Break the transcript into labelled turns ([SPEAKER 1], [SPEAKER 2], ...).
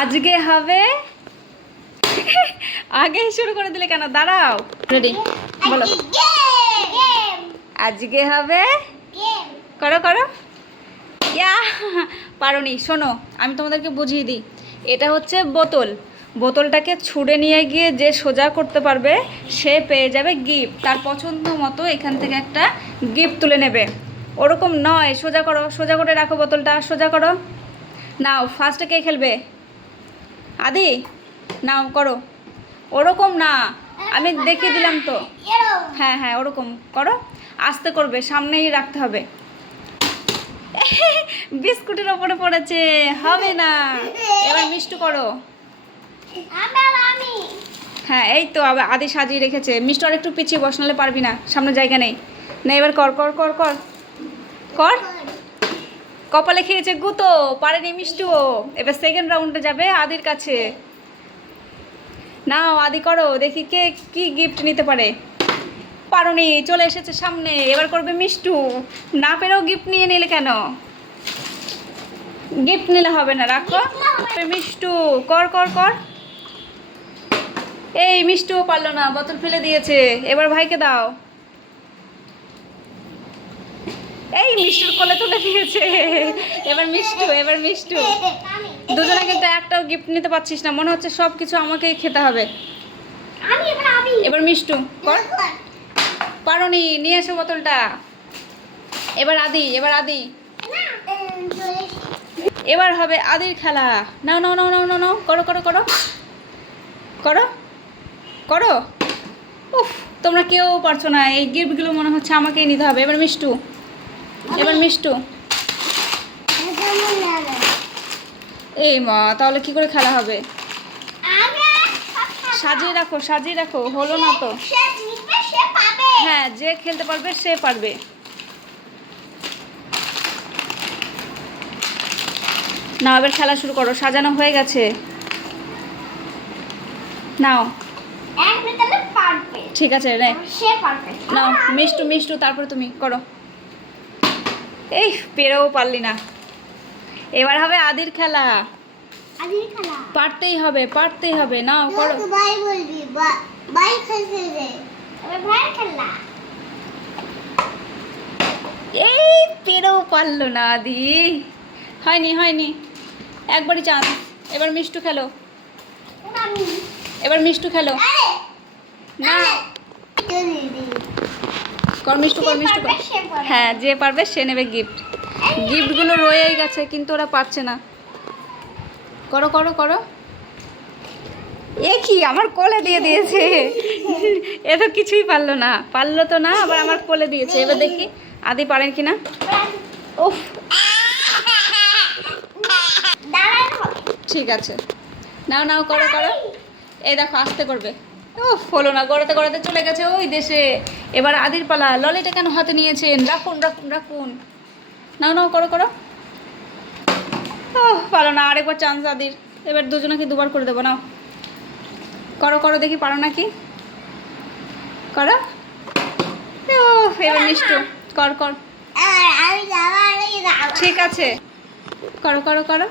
[SPEAKER 1] আজকে হবে আগে শুরু করে দিলে কেন? দাঁড়াও। রেডি বলো। আজকে হবে করো করো। ইয়া পারোনি শোনো আমি তোমাদেরকে বুঝিয়ে দিই। এটা হচ্ছে বোতল। বোতলটাকে ছুঁড়ে নিয়ে গিয়ে যে সোজা করতে পারবে সে পেয়ে যাবে গিফট। তার পছন্দ মতো এখান থেকে একটা গিফট তুলে নেবে। ওরকম নয় সোজা করো সোজা করে রাখো বোতলটা সোজা করো। নাও ফার্স্টে কে খেলবে? আদি, নাও, করো। ওরকম না, আমি দেখিয়ে দিলাম তো। হ্যাঁ হ্যাঁ ওরকম করো। আস্তে করবে, সামনেই রাখতে হবে। বিস্কুটের ওপরে পড়েছে, হবে না। এবার মিষ্টি করো। হ্যাঁ এই তো আবার আদি সাজিয়ে রেখেছে। মিষ্টি আর একটু পিছিয়ে বস, নাহলে পারবি না। সামনে জায়গা নেই। না, এবার কর কর কর কর। কর। কপালে খেয়েছে গুতো পারেনি মিষ্টুও। এবার সেকেন্ড রাউন্ডে যাবে আদির কাছে। নাও আদি করো দেখি কে কি গিফট নিতে পারে। পারোনি চলে এসেছে সামনে এবার করবে মিষ্টু। না পেরেও গিফট নিয়ে নিলে কেন? গিফট নিলে হবে না রাখো মিষ্টু কর কর কর। এই মিষ্টুও পারল না বোতল ফেলে দিয়েছে। এবার ভাইকে দাও। এই মিষ্টুর কোলে তুলে দিয়েছে। এবার মিষ্টু এবার মিষ্টু। দুজনে কিন্তু একটাও গিফট নিতে পারছিস না। মনে হচ্ছে সব কিছু আমাকেই খেতে হবে। এবার মিষ্টু কর। পারোনি নিয়ে এসো বোতলটা। এবার আদি এবার আদি। এবার হবে আদির খেলা। নাও নাও নাও নাও নাও নাও। করো করো করো। করো? করো? উফ তোমরা কেউ পারছ না। এই গিফটগুলো মনে হচ্ছে আমাকেই নিতে হবে। এবার মিষ্টু। এবার মিষ্টু। এই মা তাহলে কি করে খেলা হবে? সাজিয়ে রাখো সাজিয়ে রাখো হলো না তো। হ্যাঁ যে খেলতে পারবে সে পারবে। না এবার খেলা শুরু করো সাজানো হয়ে গেছে। নাও। ঠিক আছে রে নাও মিষ্টু মিষ্টু তারপরে তুমি করো। এই পেরেও পারলি না এবার হবে আদির খেলা পারতেই হবে পারতেই হবে না করো এই পেরেও পারল না আদি হয়নি হয়নি একবারই চাঁদ এবার মিষ্টু খেলো এবার মিষ্টু খেলো না কর মিষ্টু কর মিষ্টু কর। হ্যাঁ যে পারবে সে নেবে গিফট গিফটগুলো রয়েই গেছে কিন্তু ওরা পাচ্ছে না। করো করো করো। এ কি আমার কোলে দিয়ে দিয়েছে। এ তো কিছুই পারল না। পারল তো না আবার আমার কোলে দিয়েছে। এবার দেখি আদি পারেন কি না উফ ঠিক আছে। নাও নাও করো করো। এই দেখো আসতে করবে। ও হলো না, গড়াতে গড়াতে চলে গেছে ওই দেশে। এবার আদির পালা ললিটা কেন হাতে নিয়েছেন? রাখুন রাখুন রাখুন। নাও নাও, করো করো। ও পারো না, আরেকবার চান্স আদির। এবার দুজনকে দুবার করে দেবো, নাও। করো করো, দেখি পারো নাকি? করো। এবার মিষ্টু, কর কর। ঠিক আছে। করো করো করো।